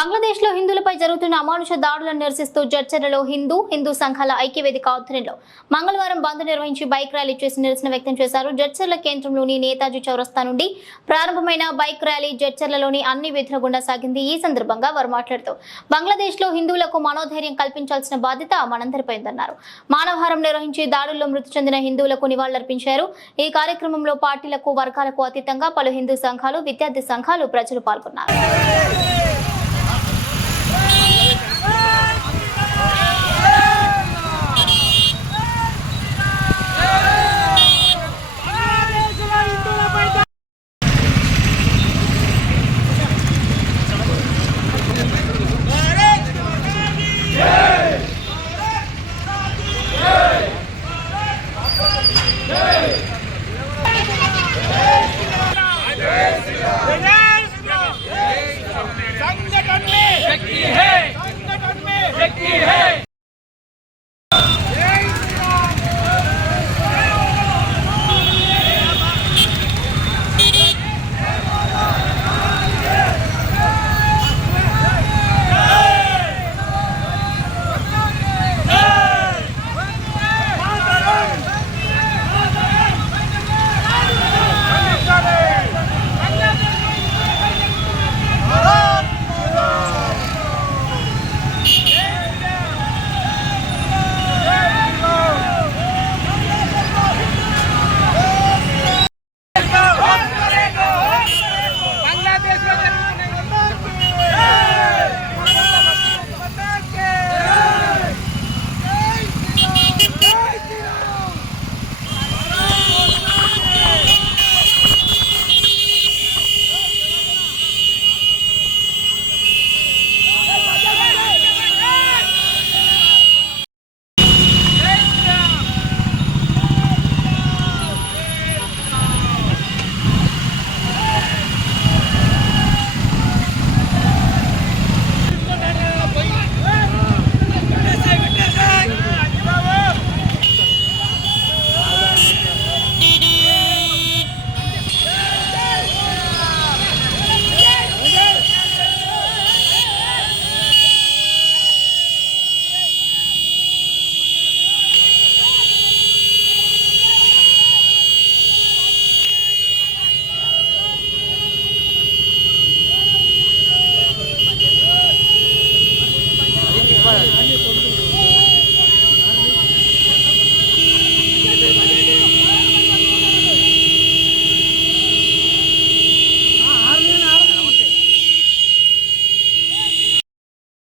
బంగ్లాదేశ్లో హిందువులపై జరుగుతున్న అమానుష దాడులను నిరసిస్తూ జడ్చర్లలో హిందూ హిందూ సంఘాల ఐక్యవేదిక ఆధ్వర్యంలో మంగళవారం బంద్ నిర్వహించి బైక్ ర్యాలీ చేసి నిరసన వ్యక్తం చేశారు. జడ్చర్ల కేంద్రంలోని నేతాజీ చౌరస్తా నుండి ప్రారంభమైన బైక్ ర్యాలీ జడ్చర్లలోని అన్ని వీధుల గుండా సాగింది. ఈ సందర్భంగా వారు మాట్లాడుతూ బంగ్లాదేశ్లో హిందువులకు మనోధైర్యం కల్పించాల్సిన బాధ్యత మనందరిపై ఉందన్నారు. మానవహారం నిర్వహించి దాడుల్లో మృతి చెందిన హిందువులకు నివాళులర్పించారు. ఈ కార్యక్రమంలో పార్టీలకు వర్గాలకు అతీతంగా పలు హిందూ సంఘాలు విద్యార్థి సంఘాలు ప్రజలు పాల్గొన్నారు.